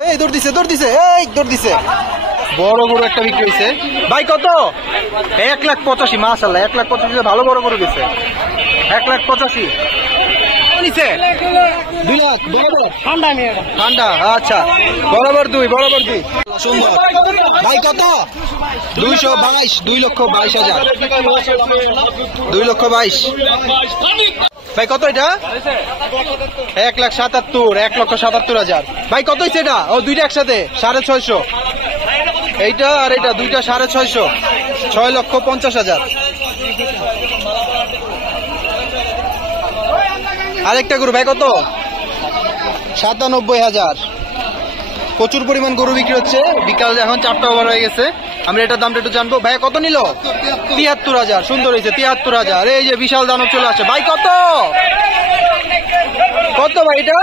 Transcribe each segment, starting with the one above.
এই দৌড় দিছে বড় গরু একটা বিক্রি হয়েছে ভাই। কত? 1,85,000 মাশাআল্লাহ। 1,85,000 ভালো বড় গরু গেছে। 1,85,000 নিচে 2 লাখ ঠান্ডা। আচ্ছা বরাবর দুই সুন্দর ভাই। কত? 222 2,22,000 2,22,000 ভাই। কত এটা? 1,77,000 1,77,000 ভাই। কত হয়েছে এটা? ও দুইটা একসাথে 650 এইটা আর এটা দুইটা 650 6,50,000 আরেকটা গরু ভাই। কত? 97,000 প্রচুর পরিমাণ গরু বিক্রি হচ্ছে। বিকাল এখন 4টা ওভার হয়ে গেছে। আমরা এটার দামটা একটু জানবো। ভাই কত নিল? 73,000 সুন্দর হয়েছে 73,000 এই যে বিশাল দানব চলে আসছে ভাই। কত ভাই এটা?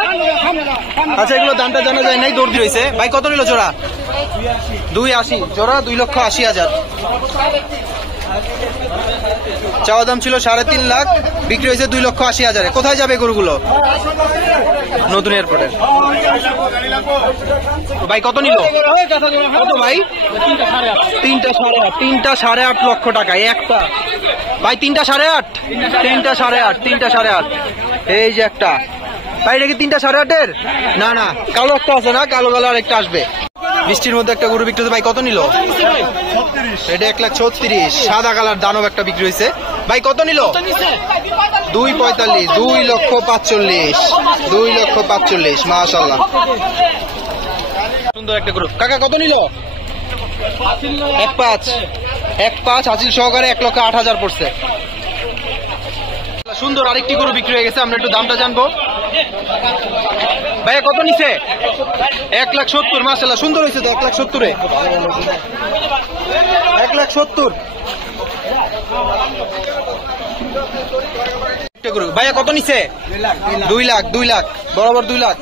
আচ্ছা এগুলো দামটা জানা যায় নাই, দৌড় দিয়েছে ভাই। কত নিল জোড়া? 280 জোড়া 2,80,000 চাওয়া দাম ছিল 3.5 লাখ, বিক্রি হয়েছে 2,80,000। কোথায় যাবে গরুগুলো? নতুন এয়ারপোর্টে। ভাই কত নিল? কত ভাই? 3.8 লক্ষ টাকা একটা ভাই। 3.8 এই যে একটা ভাই। এটা কি 3.8 না কালো একটা আছে না? কালো আরেকটা আসবে। বৃষ্টির মধ্যে একটা গরু বিক্রি হয়েছে ভাই। কত নিল? এটা 1,36,000 সাদা কালার দানব একটা বিক্রি হয়েছে ভাই। কত নিল? 2,45 2,45,000 মাশাআল্লাহ। সুন্দর একটা গরু কাকা। কত নিল? 1,5 হাসিল সহকারে 1,08,000 পড়ছে। সুন্দর আরেকটি গরু বিক্রি হয়ে গেছে। আমরা একটু দামটা জানবো ভাইয়া। কত নিছে? 1,70,000 মাশাআল্লাহ। সুন্দর হয়েছে তো 1,70,000 1,70,000 গরু ভাইয়া। কত নিছে? 2 লাখ বরাবর 2 লাখ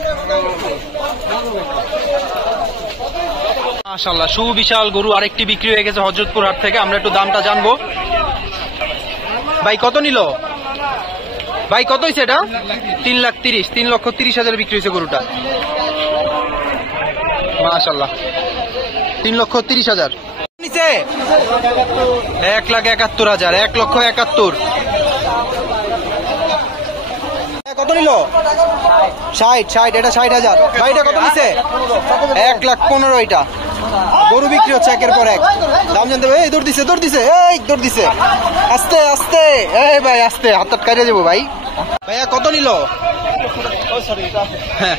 মাশাআল্লাহ। সুবিশাল গরু আরেকটি বিক্রি হয়ে গেছে হযরতপুর হাট থেকে। আমরা একটু দামটা জানবো ভাই। কত নিল ভাই? কত হয়েছে এটা? 3,30,000 3,30,000 বিক্রি হয়েছে গরুটা মাশাআল্লাহ। 3,30,000 নিচে 1,71,000 1,71,000 কত নিল? 60 এটা 60,000 ভাই। এটা কত নিচে? 1,15,000 এটা গরু বিক্রি হচ্ছে একের পর এক। দাম জানতে হবে। এই দৌড় দিছে আস্তে এই ভাই আস্তে, হাত কাটিয়ে যাবো ভাই। ভাইয়া কত নিল? হ্যাঁ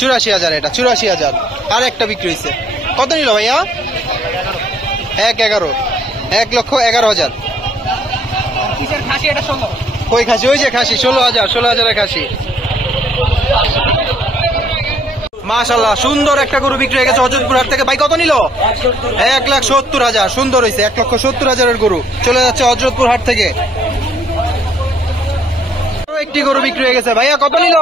84,000 এটা 84,000 আর একটা বিক্রি হয়েছে। কত নিল ভাইয়া? 1,11 1,11,000 কই খাসি? ওই যে খাসি 16,000 খাসি মাশাআল্লাহ। সুন্দর একটা গরু বিক্রি হয়ে গেছে হযরতপুর হাট থেকে ভাই। কত নিল? 1,70,000 সুন্দর হয়েছে 1,70,000 গরু চলে যাচ্ছে হযরতপুর হাট থেকে। একটি গরু বিক্রি হয়ে গেছে ভাইয়া। কত নিল?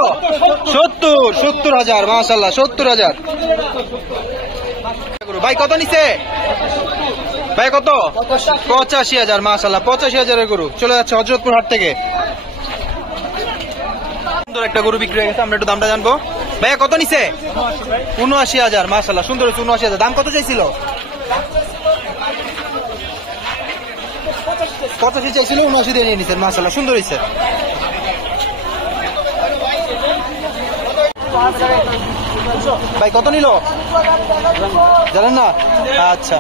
70,000 মাশাআল্লাহ 70,000 ভাই। কত নিছে ভাই? কত? 85,000 মাশাআল্লাহ 85,000 গরু চলে যাচ্ছে হযরতপুর হাট থেকে। সুন্দর একটা গরু বিক্রি হয়ে গেছে। আমরা একটু দামটা জানবো ভাইয়া। কত নিছে? 79,000 মাশাআল্লাহ সুন্দর হচ্ছে 79,000। দাম কত চাইছিল? 85 চাইছিল 79 দিয়ে নিয়ে নিছেন মাশাআল্লাহ সুন্দর হয়েছে। ভাই কত নিল জানেন না? আচ্ছা